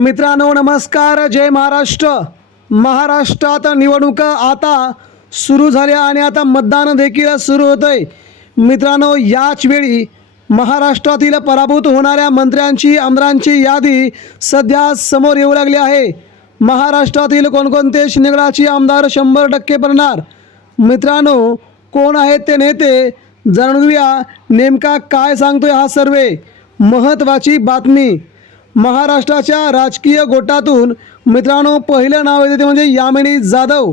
मित्रांनो नमस्कार. जय महाराष्ट्र. महाराष्ट्रात निवडणुका आता सुरू झाल्या आणि आता मतदान देखील सुरू होतं आहे मित्रांनो याच वेळी महाराष्ट्रातील पराभूत होणाऱ्या मंत्र्यांची आमदारांची यादी सध्या समोर येऊ लागली आहे. महाराष्ट्रातील कोणकोणते शिंदेगडाची आमदार शंभर टक्के बनणार मित्रांनो कोण आहेत ते नेते? जाणून घेऊया. नेमका काय सांगतोय हा सर्वे? महत्त्वाची बातमी. महाराष्ट्राच्या राजकीय गोटातून मित्रांनो पहिलं नाव येते ते म्हणजे यामिनी जाधव.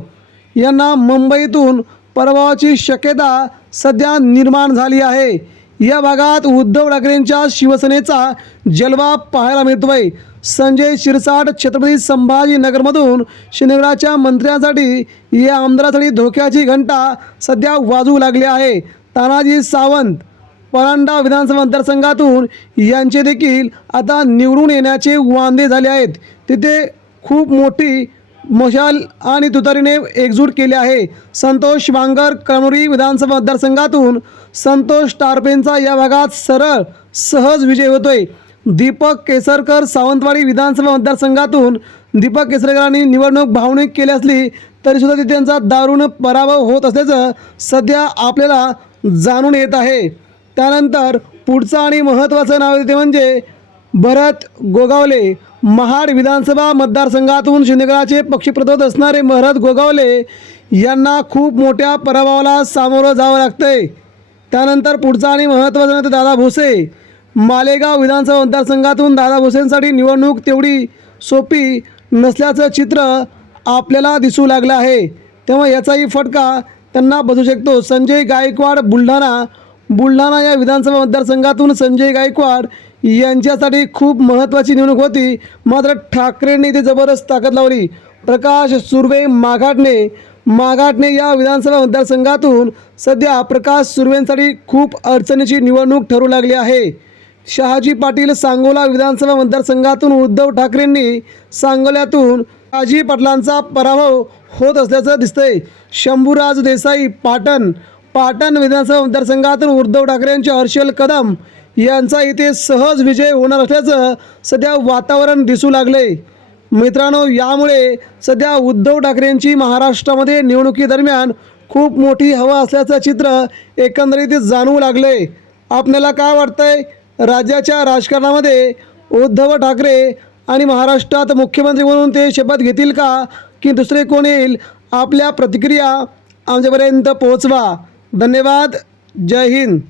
यांना मुंबईतून प्रभावाची शक्यता सध्या निर्माण झाली आहे. या भागात उद्धव ठाकरेंच्या शिवसेनेचा जलवा पाहायला मिळतोय. संजय शिरसाट छत्रपती संभाजीनगरमधून शिंदेगडाच्या मंत्र्यांसाठी या आमदारासाठी धोक्याची घंटा सध्या वाजू लागली आहे. तानाजी सावंत परांडा विधानसभा मतदारसंघातून यांचे देखील आता निवडून येण्याचे वांदे झाले आहेत. तिथे खूप मोठी मशाल आणि तुतारीने एकजूट केली आहे. संतोष वांगर कणोरी विधानसभा मतदारसंघातून संतोष टारपेंचा या भागात सरळ सहज विजय होतोय. दीपक केसरकर सावंतवाडी विधानसभा मतदारसंघातून दीपक केसरकरांनी निवडणूक भावनिक केली असली तरीसुद्धा तिथे त्यांचा दारुण पराभव होत असल्याचं सध्या आपल्याला जाणून येत आहे. त्यानंतर पुढचं आणि महत्त्वाचं नाव येते ते म्हणजे भरत गोगावले. महाड विधानसभा मतदारसंघातून शिंदेगडाचे पक्षप्रतोद असणारे भरत गोगावले यांना खूप मोठ्या पराभवाला सामोरं जावं लागतंय. त्यानंतर पुढचा आणि महत्त्वाचं नाव दादा भुसे. मालेगाव विधानसभा मतदारसंघातून दादा भुसेंसाठी निवडणूक तेवढी सोपी नसल्याचं चित्र आपल्याला दिसू लागलं आहे. तेव्हा याचाही फटका त्यांना बसू शकतो. संजय गायकवाड बुलढाणा बुलढाणा या विधानसभा मतदारसंघातून संजय गायकवाड यांच्यासाठी खूप महत्त्वाची निवडणूक होती. मात्र ठाकरेंनी इथे जबरदस्त ताकद लावली. प्रकाश सुर्वे माघाटने माघाटने या विधानसभा मतदारसंघातून सध्या प्रकाश सुर्वेंसाठी खूप अडचणीची निवडणूक ठरू लागली आहे. शहाजी पाटील सांगोला विधानसभा मतदारसंघातून उद्धव ठाकरेंनी सांगोल्यातून शहाजी पाटलांचा पराभव होत असल्याचं दिसतंय. शंभूराज देसाई पाटण पाटण विधानसभा मतदारसंघातून उद्धव ठाकरेंचे हर्षल कदम यांचा इथे सहज विजय होणार असल्याचं सध्या वातावरण दिसू लागले. मित्रांनो यामुळे सध्या उद्धव ठाकरेंची महाराष्ट्रामध्ये निवडणुकीदरम्यान खूप मोठी हवा असल्याचं चित्र एकंदरीत जाणवू लागले. आपल्याला काय वाटतंय? राज्याच्या राजकारणामध्ये उद्धव ठाकरे आणि महाराष्ट्रात मुख्यमंत्री म्हणून ते शपथ घेतील का? की दुसरे कोण येईल? आपल्या प्रतिक्रिया आमच्यापर्यंत पोहोचवा. धन्यवाद जय हिंद